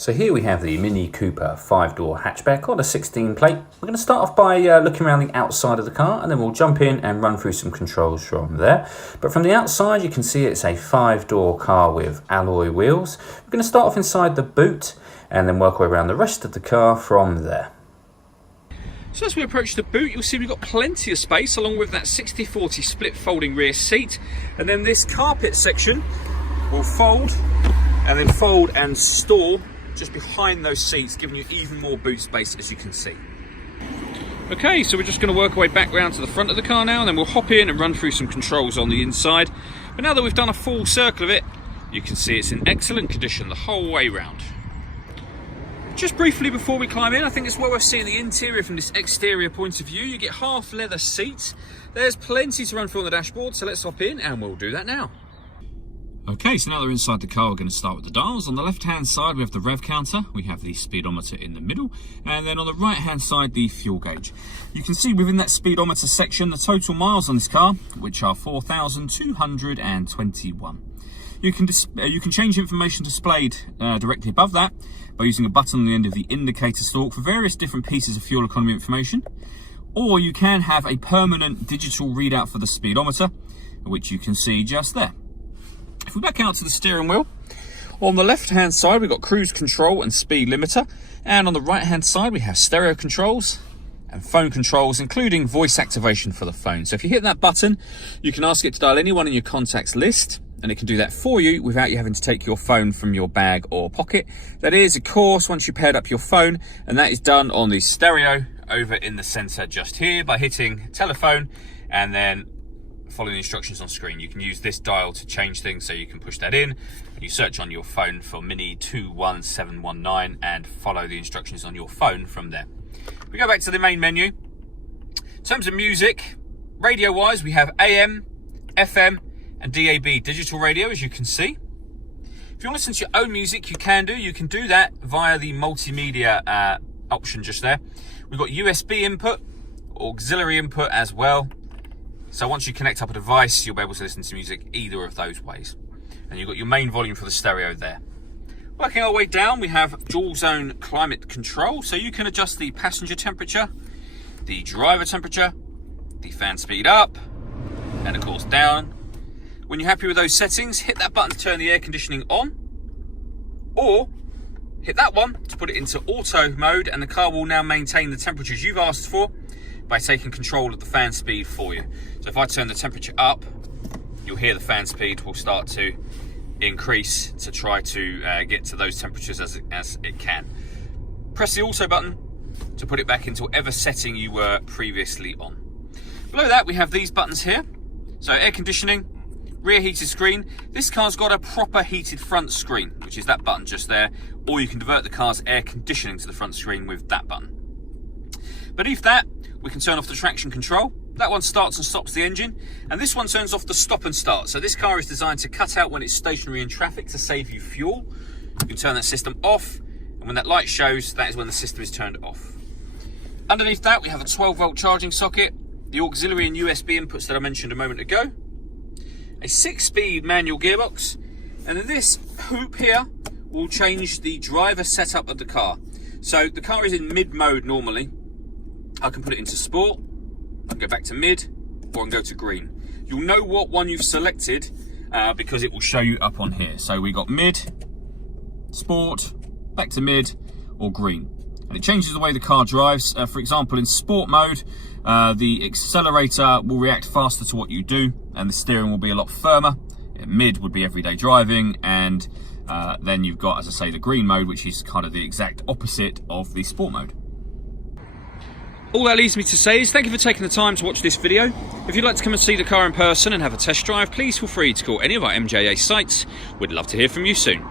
So here we have the Mini Cooper 5-door hatchback on a 16 plate. We're going to start off by looking around the outside of the car, and then we'll jump in and run through some controls from there. But from the outside you can see it's a 5-door car with alloy wheels. We're going to start off inside the boot and then work our way around the rest of the car from there. So as we approach the boot, you'll see we've got plenty of space along with that 60/40 split folding rear seat, and then this carpet section will fold and store just behind those seats, giving you even more boot space, as you can see. Okay, so we're just going to work our way back round to the front of the car now, and then we'll hop in and run through some controls on the inside. But now that we've done a full circle of it, you can see it's in excellent condition the whole way round. Just briefly before we climb in, I think it's well worth seeing the interior from this exterior point of view. You get half leather seats. There's plenty to run through on the dashboard, so let's hop in and we'll do that now. Okay, so now that we're inside the car, we're going to start with the dials. On the left-hand side, we have the rev counter, we have the speedometer in the middle, and then on the right-hand side, the fuel gauge. You can see within that speedometer section the total miles on this car, which are 4,221. You can change information displayed directly above that by using a button on the end of the indicator stalk for various different pieces of fuel economy information, or you can have a permanent digital readout for the speedometer, which you can see just there. If we back out to the steering wheel, on the left hand side we've got cruise control and speed limiter, and on the right hand side we have stereo controls and phone controls, including voice activation for the phone. So if you hit that button, you can ask it to dial anyone in your contacts list, and it can do that for you without you having to take your phone from your bag or pocket. That is, of course, once you paired up your phone, and that is done on the stereo over in the center just here by hitting telephone and then following the instructions on screen. You can use this dial to change things, so you can push that in and you search on your phone for Mini 21719 and follow the instructions on your phone from there. We go back to the main menu. In terms of music, radio wise, we have AM, FM and DAB digital radio, as you can see. If you want to listen to your own music, you can do that via the multimedia option just there. We've got USB input, auxiliary input as well. So once you connect up a device, you'll be able to listen to music either of those ways. And you've got your main volume for the stereo there. Working our way down, we have dual zone climate control. So you can adjust the passenger temperature, the driver temperature, the fan speed up, and of course down. When you're happy with those settings, hit that button to turn the air conditioning on, or hit that one to put it into auto mode, and the car will now maintain the temperatures you've asked for by taking control of the fan speed for you. So if I turn the temperature up, you'll hear the fan speed will start to increase to try to get to those temperatures as it can. Press the auto button to put it back into whatever setting you were previously on. Below that we have these buttons here. So air conditioning, rear heated screen. This car's got a proper heated front screen, which is that button just there, or you can divert the car's air conditioning to the front screen with that button. Beneath that, we can turn off the traction control. That one starts and stops the engine, and this one turns off the stop and start. So this car is designed to cut out when it's stationary in traffic to save you fuel. You can turn that system off, and when that light shows, that is when the system is turned off. Underneath that, we have a 12-volt charging socket, the auxiliary and USB inputs that I mentioned a moment ago, a 6-speed manual gearbox, and then this hoop here will change the driver setup of the car. So the car is in mid mode normally. I can put it into sport, I can go back to mid, or I can go to green. You'll know what one you've selected because it will show you up on here. So we got mid, sport, back to mid, or green. And it changes the way the car drives. For example, in sport mode, the accelerator will react faster to what you do, and the steering will be a lot firmer. Mid would be everyday driving, and then you've got, as I say, the green mode, which is kind of the exact opposite of the sport mode. All that leaves me to say is thank you for taking the time to watch this video. If you'd like to come and see the car in person and have a test drive, please feel free to call any of our MJA sites. We'd love to hear from you soon.